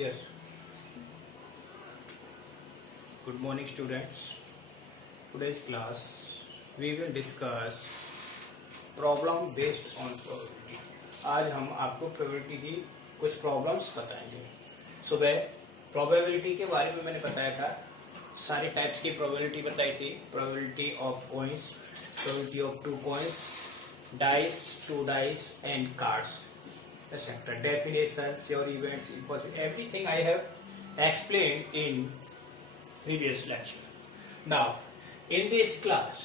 Yes. Good morning, students. Today's class we will discuss problem based on probability. आज हम आपको probability की कुछ प्रॉब्लम्स बताएंगे. सुबह प्रोबेबिलिटी के बारे में मैंने बताया था. सारे टाइप्स की प्रोबेबिलिटी बताई थी. Probability of coins, probability of 2 coins, dice, 2 dice and cards, etc. Definitions, your events, impossible, everything I have explained in previous lecture. Now, in this class,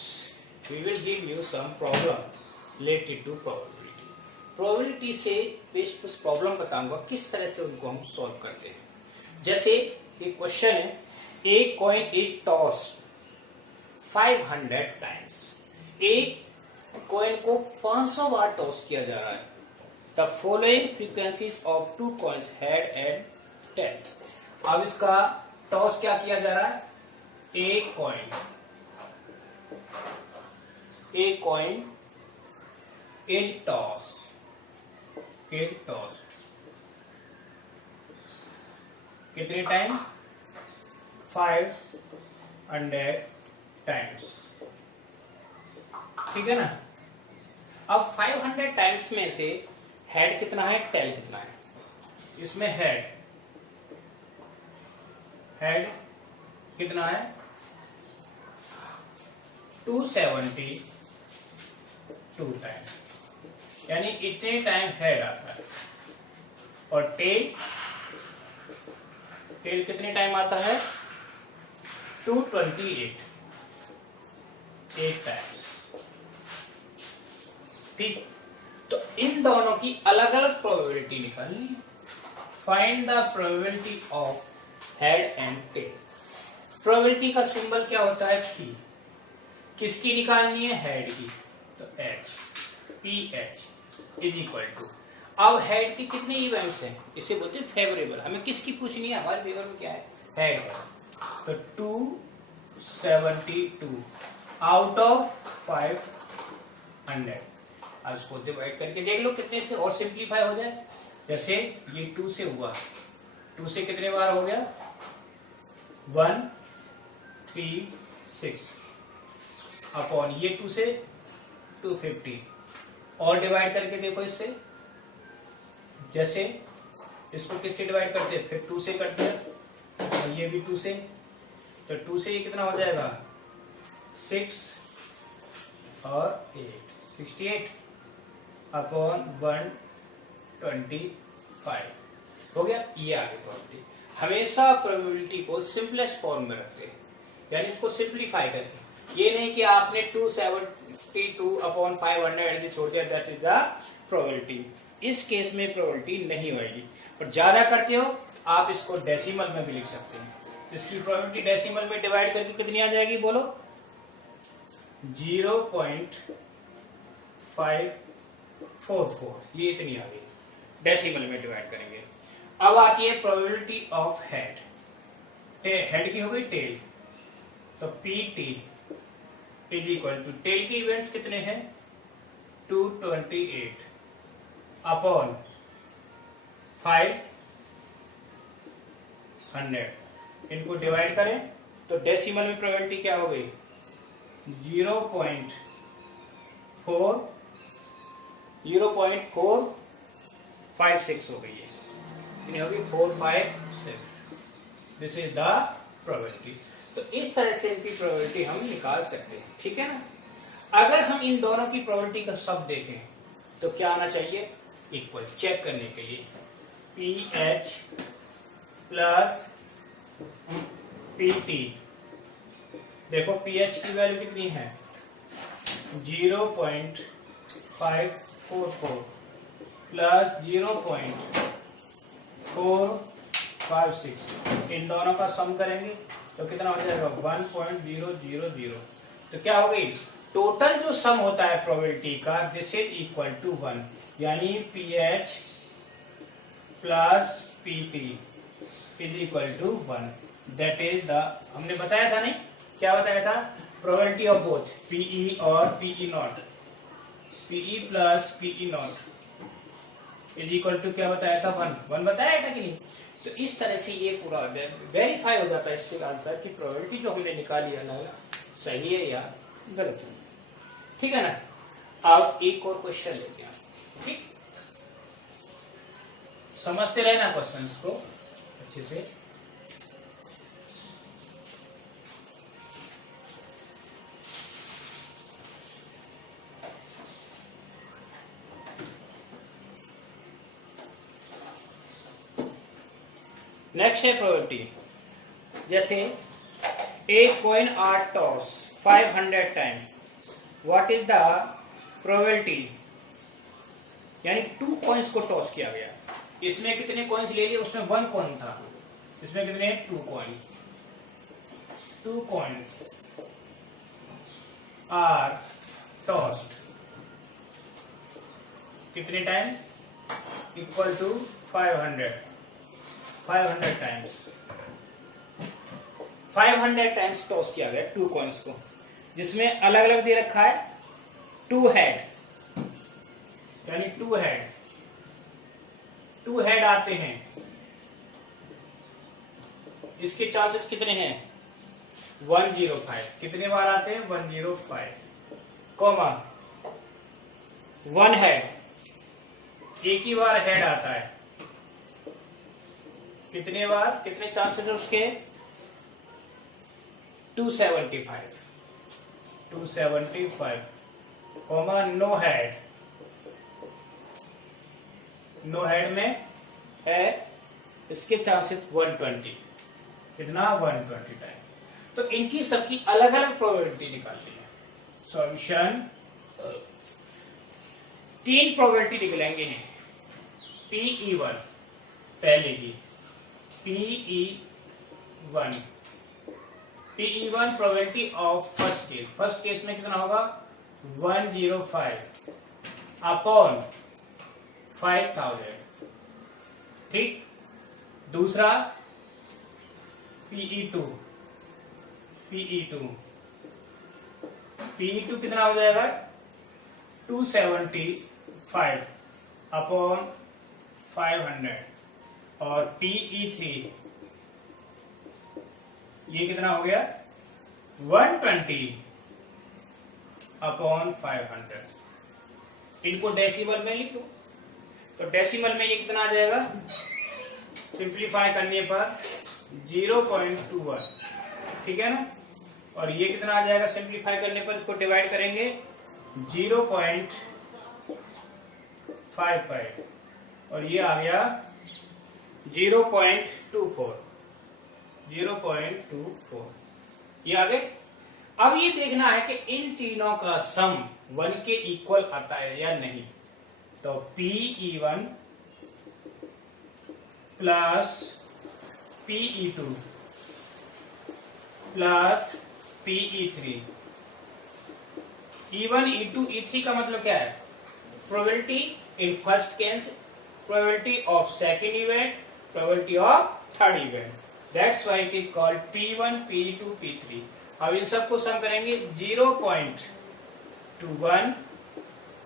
we will give you some problem related to probability. Probability से based कुछ problem बताऊंगा किस तरह से उनको हम solve करते हैं. जैसे एक क्वेश्चन है, a coin is tossed 500 times. एक कॉइन को 500 बार टॉस किया जा रहा है. The following frequencies of 2 coins head and tail. अब इसका टॉस क्या किया जा रहा है? ए कॉइन इज टॉस कितने टाइम? 500 टाइम्स. ठीक है ना. अब 500 टाइम्स में से हेड कितना है, टेल कितना है? इसमें हेड कितना है? 272 टाइम, यानी इतने टाइम हेड आता है. और टेल कितने टाइम आता है? 228 टाइम्स. ठीक. तो इन दोनों की अलग अलग प्रोबेबिलिटी निकालनी है. Find the probability of head and tail. Probability का सिंबल क्या होता है? पी. किसकी निकालनी है? हेड की. तो H, P H is equal to. अब हेड के कितने इवेंट्स हैं? इसे बोलते हैं फेवरेबल. हमें किसकी पूछनी है? हमारे फेवर में क्या है? हेड है. तो 272 आउट ऑफ 500. अब इसको डिवाइड करके देख लो कितने से और सिंप्लीफाई हो जाए. जैसे ये 2 से हुआ, 2 से कितने बार हो गया? 1 3 6 अपॉन ये 2 से 250. और डिवाइड करके देखो इससे. जैसे इसको किससे डिवाइड करते हैं? फिर 2 से करते हैं. और ये भी 2 से. तो 2 से ये कितना हो जाएगा? 6 और 8 68 अपॉन 125 हो गया. ये आगे प्रोबेबिलिटी. हमेशा प्रोबेबिलिटी को सिंपलेस्ट फॉर्म में रखते हैं, यानी इसको सिंप्लीफाई करते हैं. ये नहीं कि आपने 272 अपॉन 500 छोड़ दिया, दैट इज द प्रोबेबिलिटी. इस केस में प्रोबेबिलिटी नहीं होगी. और ज्यादा करते हो आप इसको डेसिमल में भी लिख सकते हैं. इसकी प्रोबेबिलिटी डेसिमल में डिवाइड करके कितनी आ जाएगी? बोलो. 0.544. ये इतनी आ गई. डेसिमल में डिवाइड करेंगे. अब आती है प्रोबेबिलिटी ऑफ हेड. हेड की हो गई टेल. तो P T is equal to. Tail के इवेंट्स कितने हैं? 228 अपॉन 500. इनको डिवाइड करें तो डेसिमल में प्रोबेबिलिटी क्या हो गई? 0.456 हो गई है. कितनी होगी? 456. This is the probability. तो इस तरह से इनकी प्रोबेबिलिटी हम निकाल सकते हैं. ठीक है ना. अगर हम इन दोनों की प्रोबेबिलिटी का सब देखें तो क्या आना चाहिए? इक्वल. चेक करने के लिए P H plus P T. देखो पी एच की वैल्यू कितनी है? 0.544 प्लस 0.456. इन दोनों का सम करेंगे तो कितना हो जाएगा? 1.000. तो क्या हो गई? टोटल जो सम होता है प्रोबेबिलिटी का, दिस इज इक्वल टू 1. यानी P H plus P T is equal to 1. That is the, हमने बताया था नहीं, क्या बताया था? प्रोबेबिलिटी ऑफ बोथ पीई और PE not. PE plus PE not is equal to क्या बताया था? 1 बताया था कि नहीं? तो इस तरह से ये पूरा वेरीफाई हो जाता है इससे आंसर की प्रोबेबिलिटी जो हमने निकाली है ना सही है या गलत है। ठीक है ना। अब एक और क्वेश्चन लेते हैं। ठीक, समझते रहना क्वेश्चंस को अच्छे से। नेक्स्ट है प्रोबेबिलिटी। जैसे एक coin are toss 500 time, what is the probability, यानी 2 कॉइन्स को टॉस किया गया। इसमें कितने कॉइन्स ले लिए, उसमें 1 कॉइन था, इसमें कितने 2 कॉइन, 2 कॉइन्स आर टॉस्ड कितने time, equal to 500 times, 500 times toss किया गया 2 कॉइन्स को, जिसमें अलग अलग दे रखा है 2 हेड, यानी 2 हेड आते हैं। इसके चांसेस कितने हैं, 105, कितने बार आते हैं 105, कॉमा 1 हेड, एक ही बार हेड आता है, कितने बार, कितने चांसेस है उसके 275, कॉमा नो हेड में है, इसके चांसेस 120, कितना 120 टाइम। तो इनकी सबकी अलग अलग प्रोबेबिलिटी निकालनी है। सॉल्यूशन 3 प्रोबेबिलिटी निकलेंगे, PE1 पहले की, PE1 probability of first case में कितना होगा 105 अपॉन 5000। ठीक, दूसरा PE2 कितना हो जाएगा 275 अपॉन 500, और PE3 ये कितना हो गया 120 अपॉन 500। इनको डेसिमल में लिख लो, तो डेसिमल में ये कितना आ जाएगा, सिंप्लीफाई करने पर 0.21, ठीक है ना। और ये कितना आ जाएगा सिंप्लीफाई करने पर, इसको डिवाइड करेंगे 0.55, और ये आ गया 0.24, ये आ गए। अब ये देखना है कि इन तीनों का सम 1 के इक्वल आता है या नहीं। तो PE1 plus PE2 plus PE3, E1 E2 E3 का मतलब क्या है, probability in first case, probability of second event, probability of third event. That's why it is called P1 P2 P3। अब इन सबको सम करेंगे 0.21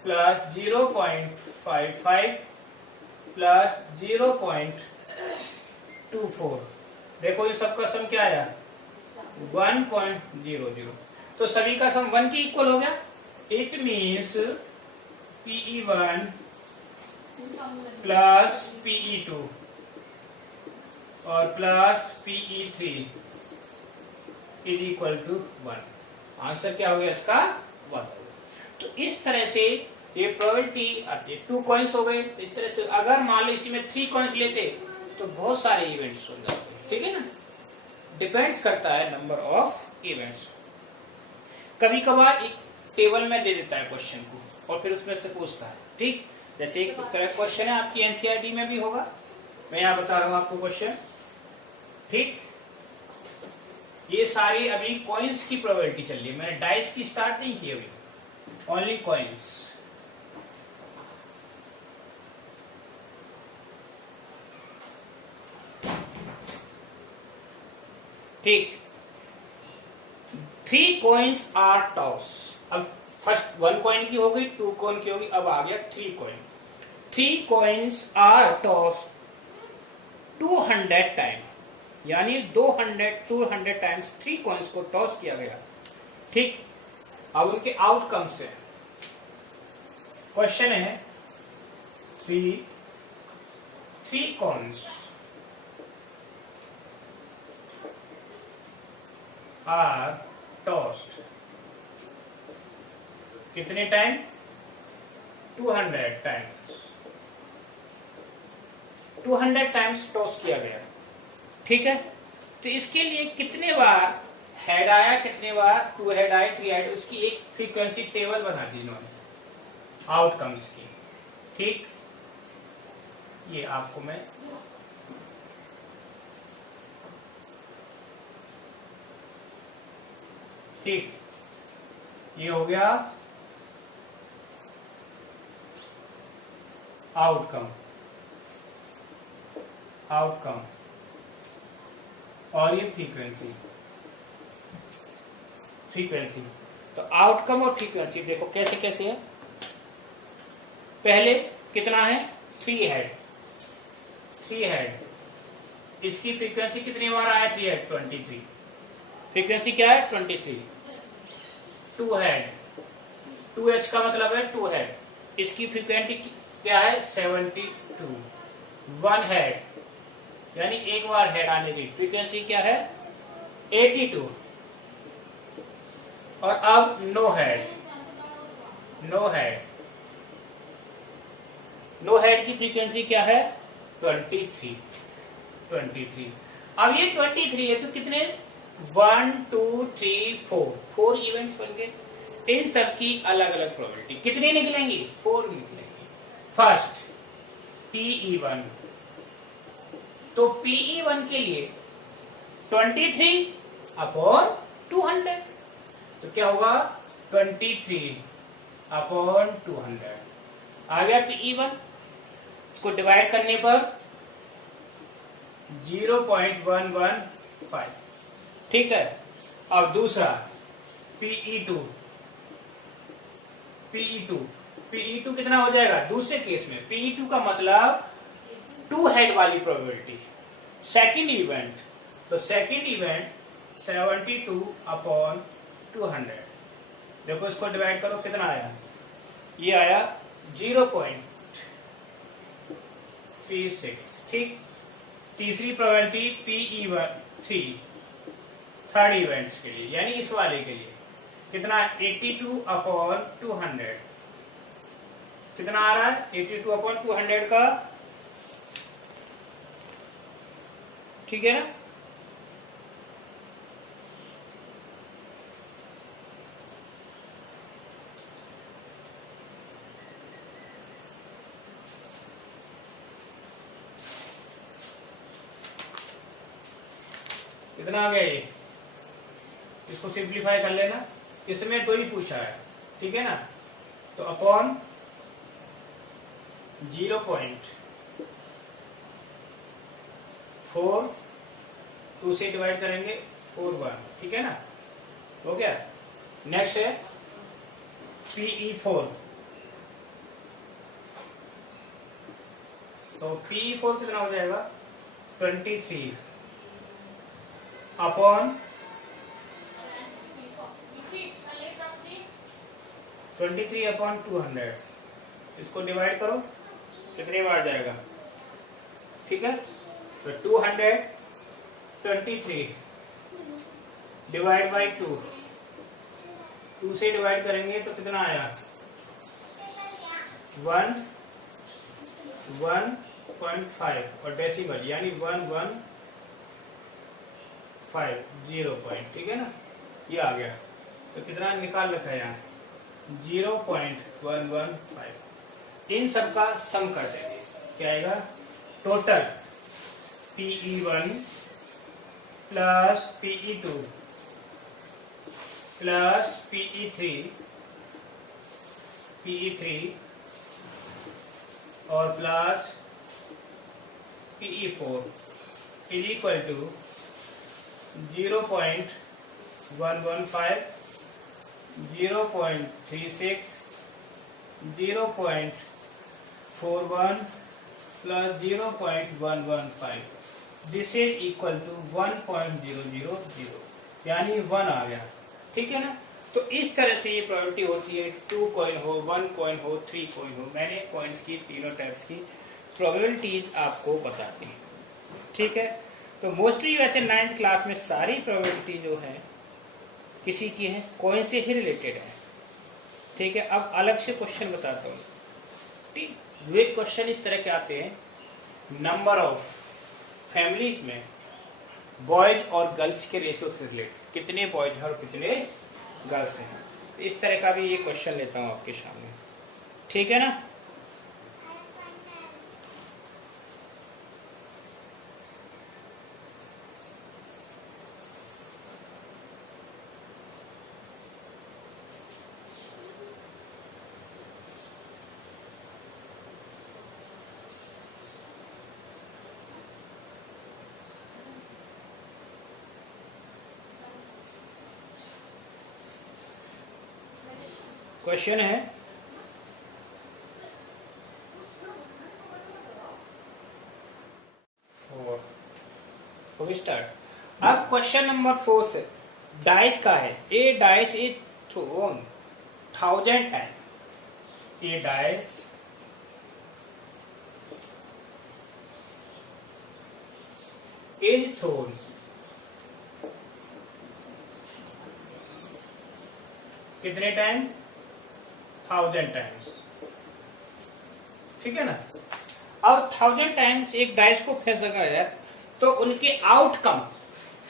प्लस 0.55 प्लस 0.24। देखो ये सबका सम क्या आया 1.00। तो सभी का सम 1 के इक्वल हो गया। It means PE1 plus PE2 और plus PE3 is equal to 1। Answer क्या हो गया इसका 1। तो इस तरह से ये प्रोबेबिलिटी आती है। 2 कॉइन्स हो गए। इस तरह से अगर मान लो इसी में 3 कॉइन्स लेते तो बहुत सारे इवेंट्स हो जाते, ठीक है ना। डिपेंड्स करता है नंबर ऑफ इवेंट्स। कभी कभार एक टेबल में दे देता है क्वेश्चन को और फिर उसमें से पूछता है, ठीक। जैसे एक तरह क्वेश्चन है आपकी एनसीईआरटी में भी होगा, मैं यहाँ बता रहा हूँ आपको क्वेश्चन, ठीक। ये सारी अभी कॉइन्स की प्रोबेबिलिटी चल रही है, मैंने डाइस की स्टार्ट नहीं की अभी, ओनली कॉइन्स। ठीक, 3 कॉइन्स आर टॉस। अब फर्स्ट 1 कॉइन की हो गई, 2 कॉइन की होगी, अब आ गया 3 coin. 3 coins are toss 200 time, यानी 200 टाइम्स 3 कॉइन्स को टॉस किया गया। ठीक, अब उनके आउटकम से क्वेश्चन है, थ्री कॉइन्स आर टॉस्ड, कितने टाइम? 200 टाइम्स। 200 टाइम्स टॉस किया गया। ठीक है, तो इसके लिए कितने बार हेड आया, कितने बार 2 हेड आए, 3 हेड, उसकी एक फ्रीक्वेंसी टेबल बना दी इन्होंने आउटकम्स की। ठीक, ये आपको मैं ठीक, ये हो गया आउटकम और ये फ्रीक्वेंसी। तो आउटकम और फ्रीक्वेंसी देखो कैसे कैसे है। पहले कितना है? 3 हेड, इसकी फ्रीक्वेंसी कितनी बार आया? 3 हेड, 23। फ्रीक्वेंसी क्या है? 23। 2 हेड, 2h का मतलब है 2 हेड, इसकी फ्रीक्वेंसी क्या है? 72। 1 हेड, यानी एक बार हेड आने की फ्रीक्वेंसी क्या है? 82। और अब नो हेड की फ्रीक्वेंसी क्या है? 23। अब ये 23 है, तो कितने? 1 2 3 4 इवेंट्स बन गए। इन सब की अलग अलग प्रोबेबिलिटी कितनी निकलेंगी? 4 निकलेंगी। फर्स्ट PE1, तो PE1 के लिए 23/200, तो क्या होगा? 23/200 आ गया PE1। इसको डिवाइड करने पर 0.115। ठीक है, अब दूसरा PE2 कितना हो जाएगा दूसरे केस में? PE2 का मतलब 2 हेड वाली प्रोबेबिलिटी, सेकंड इवेंट, तो सेकंड इवेंट 72/200। देखो इसको डिवाइड करो, कितना आया? ये आया 0.36। ठीक, तीसरी प्रोबेबिलिटी PE3 थर्ड इवेंट्स के लिए, यानी इस वाले के लिए कितना? 82/200। कितना आ रहा है? 82/200 का। ठीक है ना? कितना आ गया ये? इसको सिंप्लीफाई कर लेना, इसमें 2 ही पूछा है। ठीक है ना? तो अपॉन 0.4, 2 से डिवाइड करेंगे 41। ठीक है ना? हो गया। नेक्स्ट है PE4, तो PE4 कितना हो जाएगा? 23/200। इसको डिवाइड करो, कितनी बार जाएगा? ठीक है, तो 223 डिवाइड बाई 2 से डिवाइड करेंगे तो कितना आया? 1.5 और डेसिमल यानी 115 पॉइंट। ठीक है ना? ये आ गया, तो कितना निकाल रखा है यहाँ? 0.115। इन सब का सम कर देंगे, क्या आएगा? Total PE1 plus PE2 plus PE3 और plus PE4 is equal to 0.115, 0.36, 0.41 plus 0.115, this is equal to 1.000, यानी 1 आ गया। ठीक है ना। तो इस तरह से ये प्रोबेबिलिटी होती है, 2 कॉइन हो, 1 कॉइन हो, 3 कॉइन हो। मैंने कॉइन्स की तीनों टाइप्स की प्रोबेबिलिटीज आपको बता दी। ठीक है। तो मोस्टली वैसे 9th क्लास में सारी प्रोबेबिलिटी जो है किसी की है, कॉइन से ही रिलेटेड है। ठीक है। अब अलग से क्वेश्चन बताता हूँ। ठीक, वे क्वेश्चन इस तरह के आते हैं, नंबर ऑफ फैमिलीज में बॉयज और गर्ल्स के रेशो से रिलेटेड, कितने बॉयज हैं और कितने गर्ल्स हैं। इस तरह का भी ये क्वेश्चन लेता हूँ आपके सामने। ठीक है ना। क्वेश्चन है, स्टार्ट। अब क्वेश्चन नंबर 4 से डाइस का है। A dice is thrown 1000 time. A dice is thrown कितने टाइम? 1000 टाइम्स। ठीक है ना। अब 1000 टाइम्स एक डाइस को फेंका गया, तो उनके आउटकम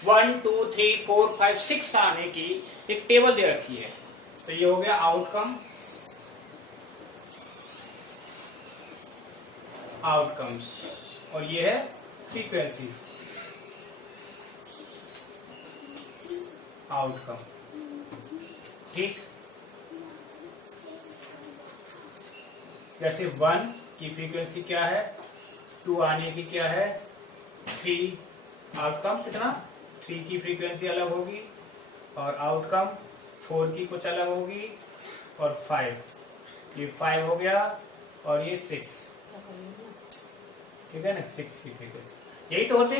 1 2 3 4 5 6 आने की एक टेबल दे रखी है। तो ये हो गया आउटकम, आउटकम्स, और ये है फ्रीक्वेंसी, आउटकम। ठीक, जैसे 1 की फ्रीक्वेंसी क्या है, 2 आने की क्या है, 3, आउटकम कितना, 3 की फ्रीक्वेंसी अलग होगी, और आउटकम 4 की कुछ अलग होगी, और 5, ये 5 हो गया, और ये 6। ठीक है ना, 6 की फ्रीक्वेंसी। यही तो होते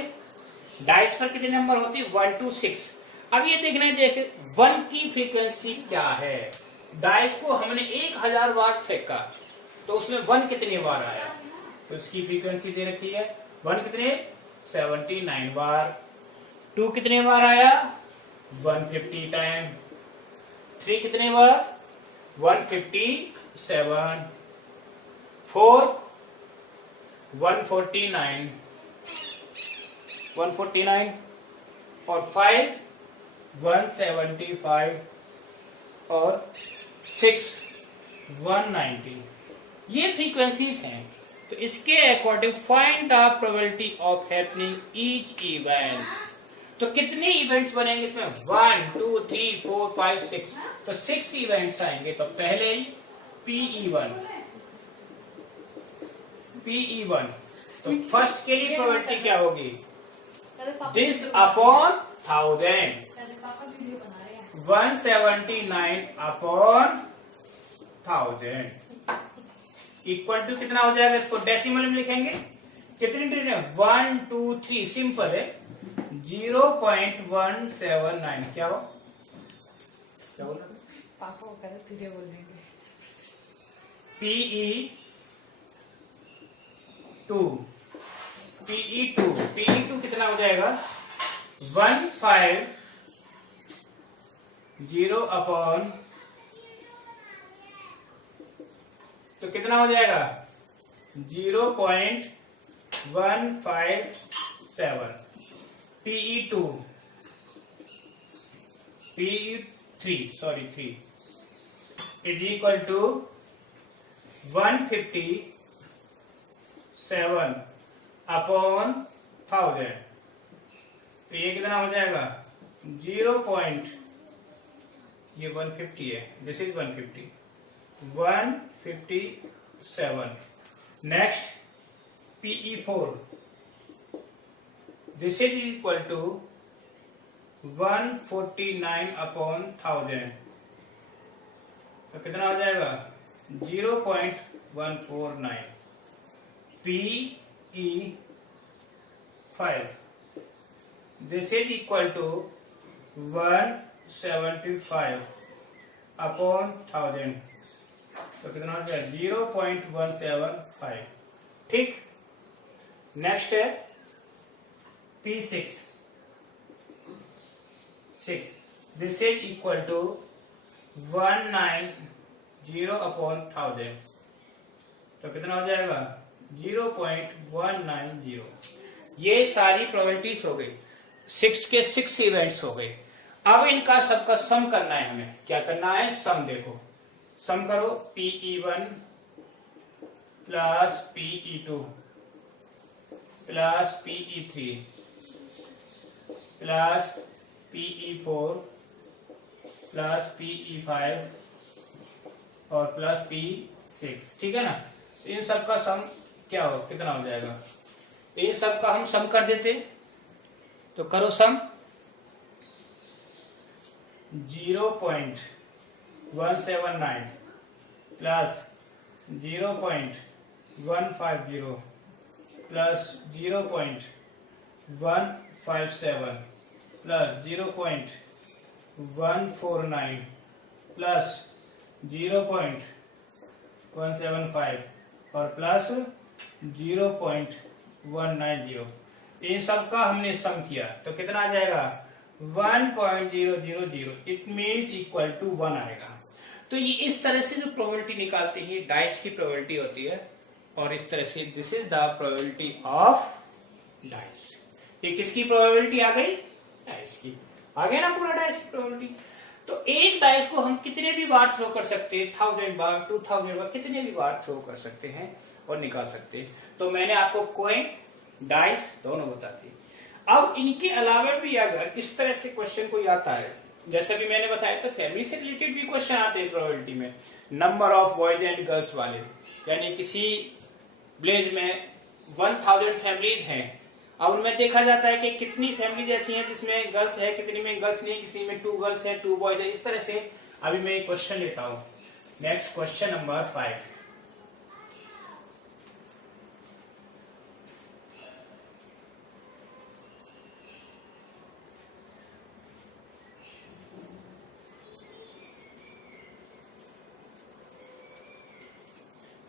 डाइस पर कितने नंबर होते, 1 to 6। अब ये देखना है 1 की फ्रीक्वेंसी क्या है। डाइस को हमने 1000 बार फेंका, तो उसमें 1 कितनी बार आया, तो इसकी फ्रीक्वेंसी दे रखी है 1 कितने, 79 बार। 2 कितने बार आया, 150 टाइम। 3 कितने बार, 157। 4 149, 149, और 5 175, और 6 190। ये फ्रीक्वेंसीज हैं। तो इसके according find the probability of happening each events. तो कितने इवेंट्स बनेंगे इसमें, 1 2 3 4 5 6, तो 6 इवेंट्स आएंगे। तो पहले ही PE1, तो फर्स्ट के लिए प्रोबेबिलिटी क्या होगी, this upon 1000, 179 upon 1000, equal to कितना हो जाएगा, इसको डेसिमल में लिखेंगे। कितनी डिजिट है, 1 2 3, सिंपल है, 0.179। क्या हो, क्या बोला पापा, तुझे बोल देंगे। PE2 कितना हो जाएगा, 150 अपॉन, तो कितना हो जाएगा 0.157। PE3 is equal to 157 upon 1000। तो ये कितना हो जाएगा 0. ये 150 है, this is 157। Next PE4, this is equal to 149 upon 1000। तो कितना हो जाएगा 0.149। PE5, this is equal to 175 upon 1000, तो कितना हो जाएगा 0.175। ठीक, नेक्स्ट है P6, this is equal to 190 upon 1000, तो कितना हो जाएगा 0.190। ये सारी प्रोबेबिलिटीज हो गई, 6 के 6 इवेंट्स हो गए। अब इनका सबका सम करना है, हमें क्या करना है, सम देखो, सम करो PE1 plus PE2 plus PE3 plus PE4 plus PE5 और प्लस P6, ठीक है ना। इन सब का सम क्या हो, कितना हो जाएगा, इन सब का हम सम कर देते, तो करो सम। 0.179 प्लस 0.150 प्लस 0.157 प्लस 0.149 प्लस 0.175 और प्लस 0.190, इन सब का हमने सम किया तो कितना आ जाएगा 1.000, इट मीन्स इक्वल टू 1 आएगा। तो ये इस तरह से जो प्रोबेबिलिटी निकालते हैं डाइस की प्रोबेबिलिटी होती है, और इस तरह से this is the probability of dice. ये किसकी प्रोबेबिलिटी आ गई, डाइस की। आ गया ना पूरा डाइस की प्रोबेबिलिटी। तो एक डाइस को हम कितने भी बार थ्रो कर सकते हैं, 1000 बार 2000 बार, कितने भी बार थ्रो कर सकते हैं और निकाल सकते हैं। तो मैंने आपको कॉइन डाइस दोनों बता दी। अब इनके अलावा भी अगर इस तरह से क्वेश्चन कोई आता है, जैसे भी मैंने बताया था फैमिली से रिलेटेड भी क्वेश्चन आते हैं प्रोबेबिलिटी में, number of boys and girls वाले, यानी किसी विलेज में 1000 फैमिलीज हैं, अब उनमें देखा जाता है कि कितनी फैमिलीज ऐसी हैं जिसमें गर्ल्स है, कितनी में गर्ल्स नहीं, किसी में 2 गर्ल्स है 2 बॉयज है। इस तरह से अभी मैं एक क्वेश्चन लेता हूं। नेक्स्ट क्वेश्चन नंबर 5,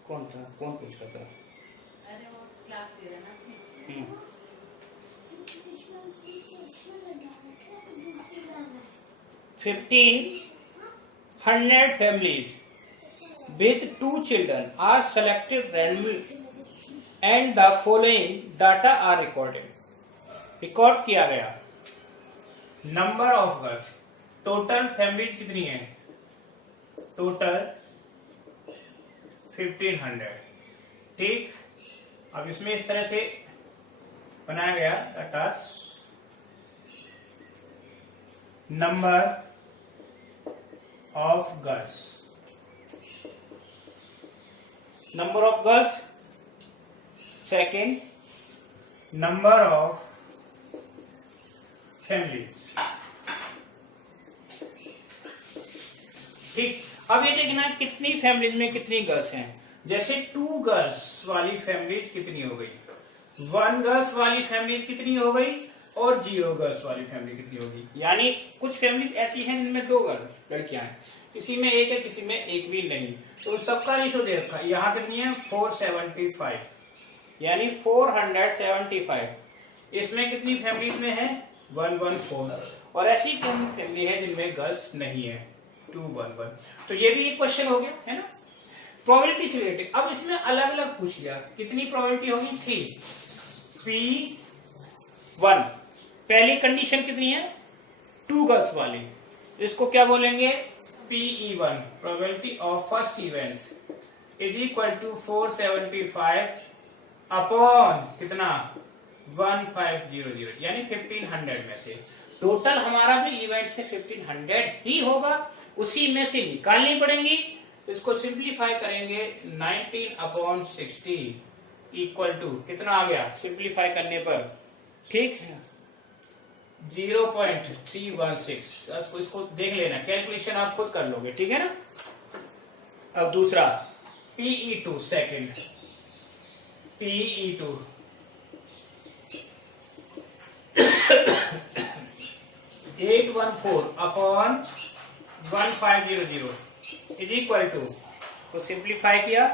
कौन था, कौन पूछ रहा था? अरे वो क्लास ले रहा ना। 1500 families with 2 children are selected randomly and the following data are recorded. Record किया गया। Number of girls, total families कितनी है, टोटल 1500। ठीक, अब इसमें इस तरह से बनाया गया अर्थात number of girls, number of girls, second number of families. ठीक, अब ये देखना कितनी फैमिलीज में कितनी गर्ल्स हैं। जैसे 2 गर्ल्स वाली फैमिलीज कितनी हो गई, 1 गर्ल्स वाली फैमिलीज कितनी हो गई, और 0 गर्ल्स वाली फैमिली कितनी होगी। यानी कुछ फैमिलीज ऐसी हैं जिनमें 2 लड़कियां हैं, किसी में 1 है, किसी में 1 भी नहीं, तो सबका रेशो दे रखा है। यहाँ कितनी है 475, यानी 475। इसमें कितनी फैमिलीज में है 114, और ऐसी फैमिली है जिनमें गर्ल्स नहीं है 211। तो ये भी एक क्वेश्चन हो गया है ना प्रोबेबिलिटी से रिलेटेड। अब इसमें अलग अलग पूछ लिया, कितनी प्रोबेबिलिटी होगी 3। P1 पहली कंडीशन कितनी है 2 गर्ल्स वाली, इसको क्या बोलेंगे PE1, probability of first events is equal to 475 upon कितना 1500, यानी 1500 में से टोटल हमारा जो इवेंट से 1500 ही होगा, उसी में से निकालनी पड़ेंगी। इसको सिंप्लीफाई करेंगे 19 अपॉन 60 इक्वल टू कितना आ गया सिंप्लीफाई करने पर, ठीक है 0.316। इसको देख लेना, कैलकुलेशन आप खुद कर लोगे, ठीक है ना। अब दूसरा PE2 second, PE2 814 upon 1500 is equal to, तो सिंप्लीफाई किया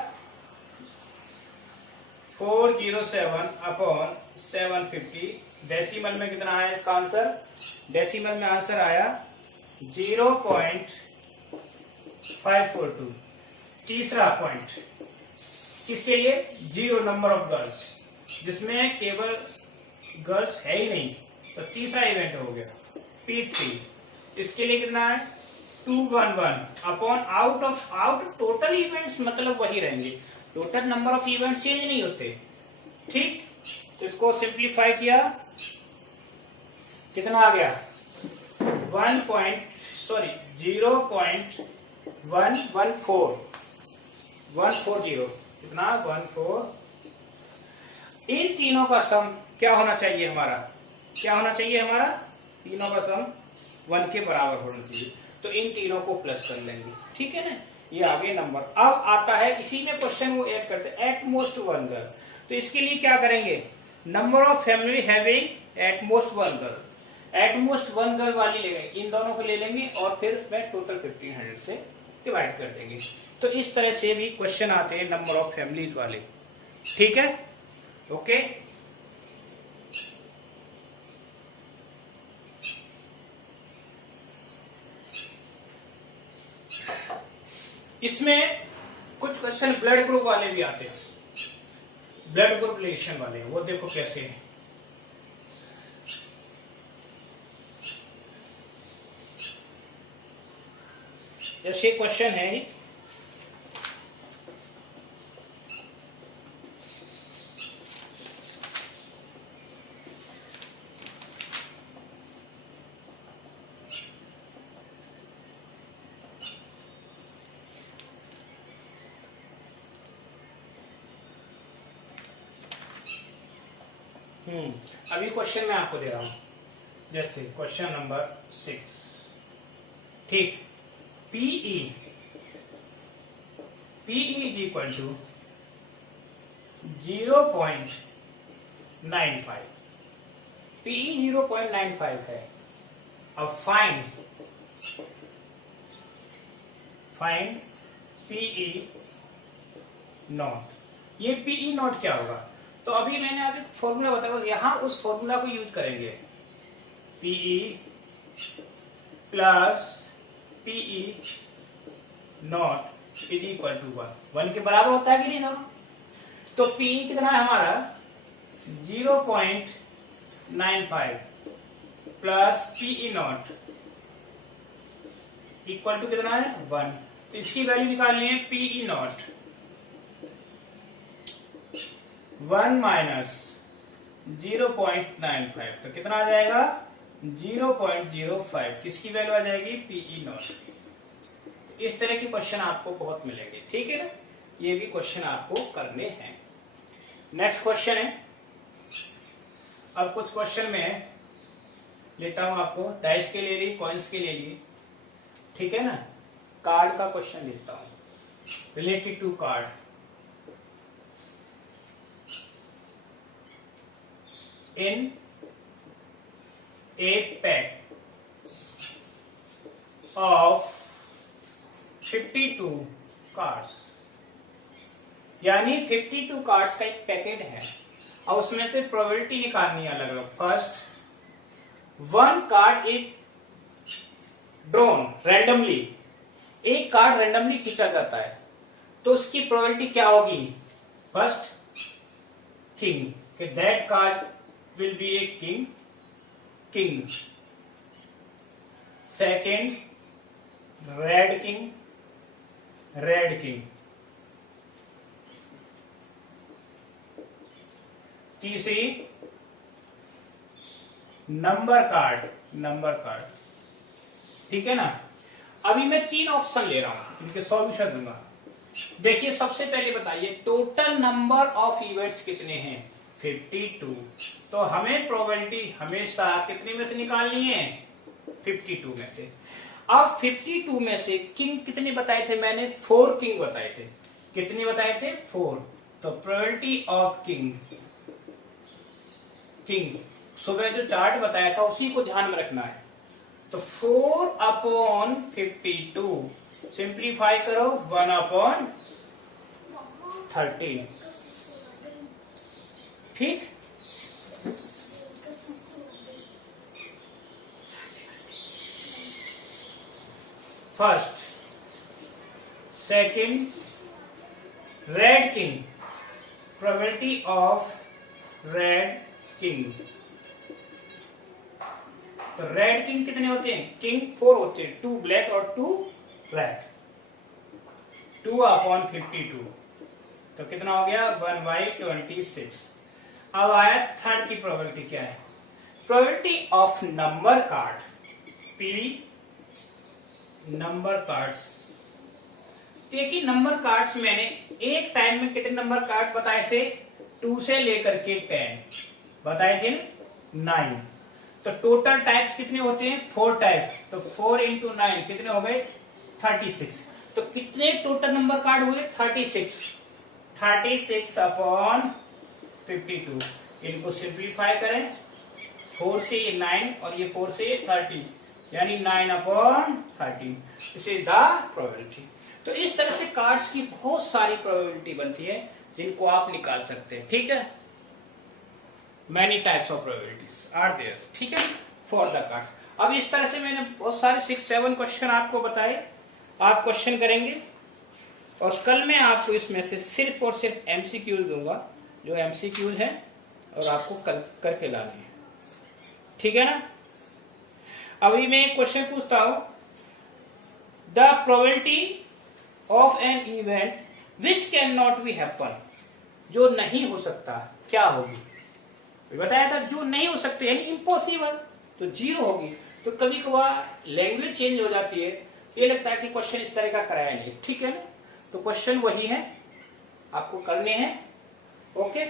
407 अपॉन 750। डेसिमल में कितना आया इसका आंसर? डेसिमल में आंसर आया 0.542। तीसरा पॉइंट किसके लिए? 0 नंबर ऑफ गर्ल्स, जिसमें केवल गर्ल्स है ही नहीं, तो तीसरा इवेंट हो गया P3। इसके लिए कितना है? 211 अपॉन आउट टोटल इवेंट्स मतलब वही रहेंगे, total number of events change नहीं होते, ठीक। तो इसको सिंप्लीफाई किया, कितना आ गया? 0.140 कितना? 14। इन तीनों का सम क्या होना चाहिए हमारा? क्या होना चाहिए हमारा? तीनों का सम 1 के बराबर होना चाहिए। तो इन तीनों को प्लस कर लेंगे, ठीक है ना। ये आगे नंबर। अब आता है इसी में क्वेश्चन वो ऐड करते हैं एट मोस्ट 1 गर्ल। तो इसके लिए क्या करेंगे? Number of family having at most 1 girl, at most 1 girl वाली लेंगे, इन दोनों को ले लेंगे और फिर इसमें टोटल 1500 से डिवाइड कर देंगे। तो इस तरह से भी क्वेश्चन आते हैं नंबर ऑफ फैमिलीज वाले, ठीक है। ओके, इसमें कुछ क्वेश्चन ब्लड ग्रुप वाले भी आते हैं, ब्लड ग्रुप रिलेशन वाले, वो देखो कैसे हैं। जैसे क्वेश्चन है अभी क्वेश्चन मैं आपको दे रहा हूं, जैसे क्वेश्चन नंबर 6, ठीक। PE is equal to 0.95, PE 0.95 है। अब फाइंड PE नॉट। ये PE नॉट क्या होगा? तो अभी मैंने आपको फॉर्मूला बताया, यहां उस फॉर्मूला को यूज करेंगे, PE plus PE not is equal to 1 के बराबर होता है कि नहीं नॉट? तो PE कितना है हमारा? 0.95 plus PE not equal to कितना है? 1। तो इसकी वैल्यू निकालनी है PE नॉट 1 माइनस 0.95, तो कितना आ जाएगा? 0.05। किसकी वैल्यू आ जाएगी? PE not. इस तरह के क्वेश्चन आपको बहुत मिलेंगे, ठीक है ना। ये भी क्वेश्चन आपको करने हैं। नेक्स्ट क्वेश्चन है, अब कुछ क्वेश्चन में लेता हूं आपको, डाइस के ले लिए, कॉइन्स के ले लिए, ठीक है ना। कार्ड का क्वेश्चन लेता हूं related to card. In a pack of 52 cards, यानी 52 कार्ड्स का एक पैकेट है और उसमें से प्रोबेबिलिटी निकालनी है अलग अलग। First, 1 card is drawn randomly, एक कार्ड रैंडमली खींचा जाता है, तो उसकी प्रोबेबिलिटी क्या होगी? फर्स्ट थिंग कि that card will be a king. Second, red king. तीसरी, नंबर कार्ड, ठीक है ना। अभी मैं 3 ऑप्शन ले रहा हूं, इनके सॉल्यूशन दूंगा। देखिए, सबसे पहले बताइए टोटल नंबर ऑफ इवेंट्स कितने हैं? 52। तो हमें प्रोबेबिलिटी हमेशा कितने में से निकालनी है? 52 में से। अब 52 में से किंग कितने बताए थे मैंने? 4 किंग बताए थे। कितने बताए थे? 4। तो तो प्रोबेबिलिटी ऑफ किंग सुबह जो चार्ट बताया था उसी को ध्यान में रखना है। तो 4/52 सिंप्लीफाई करो 1/13। ठीक, first, second, red king, probability of red king. तो रेड किंग कितने होते हैं? किंग 4 होते हैं, 2 ब्लैक और 2 रेड। 2/52 तो कितना हो गया? 1/26। अब आया थर्ड की प्रोबेबिलिटी क्या है? Probability of number card, P number cards. देखिए नंबर कार्ड्स मैंने एक टाइम में कितने नंबर कार्ड्स बताए थे? 2 से लेकर के 10 बताए थे, 9। तो टोटल टाइप्स कितने होते हैं? 4 टाइप्स। तो 4 × 9 कितने हो गए? 36। तो कितने टोटल नंबर कार्ड हुए? 36। 36/52। इनको सिंप्लीफाई करें, 4 से ये 9 और ये 4 से ये 30, यानी 9/30। This is the probability. तो इस तरह से कार्ड्स की बहुत सारी प्रोबेबिलिटी बनती है जिनको आप निकाल सकते हैं। ठीक है, many types of probabilities are there. ठीक है, फॉर द कार्ड्स। अब इस तरह से मैंने बहुत सारे 6-7 क्वेश्चन आपको बताए, आप क्वेश्चन करेंगे और कल मैं आपको इसमें से सिर्फ और सिर्फ एमसीक्यूज दूंगा, जो एमसीक्यूज है और आपको कल करके लाने हैं। ठीक है ना? अभी मैं एक क्वेश्चन पूछता हूं, the probability of an event which can not be happen, जो नहीं हो सकता क्या होगी? बताया था जो नहीं हो सकते यानी इम्पॉसिबल, तो 0 होगी। तो कभी कभार लैंग्वेज चेंज हो जाती है, ये लगता है कि क्वेश्चन इस तरह का कराया नहीं। ठीक है ना? तो क्वेश्चन वही है, आपको करने हैं। ओके।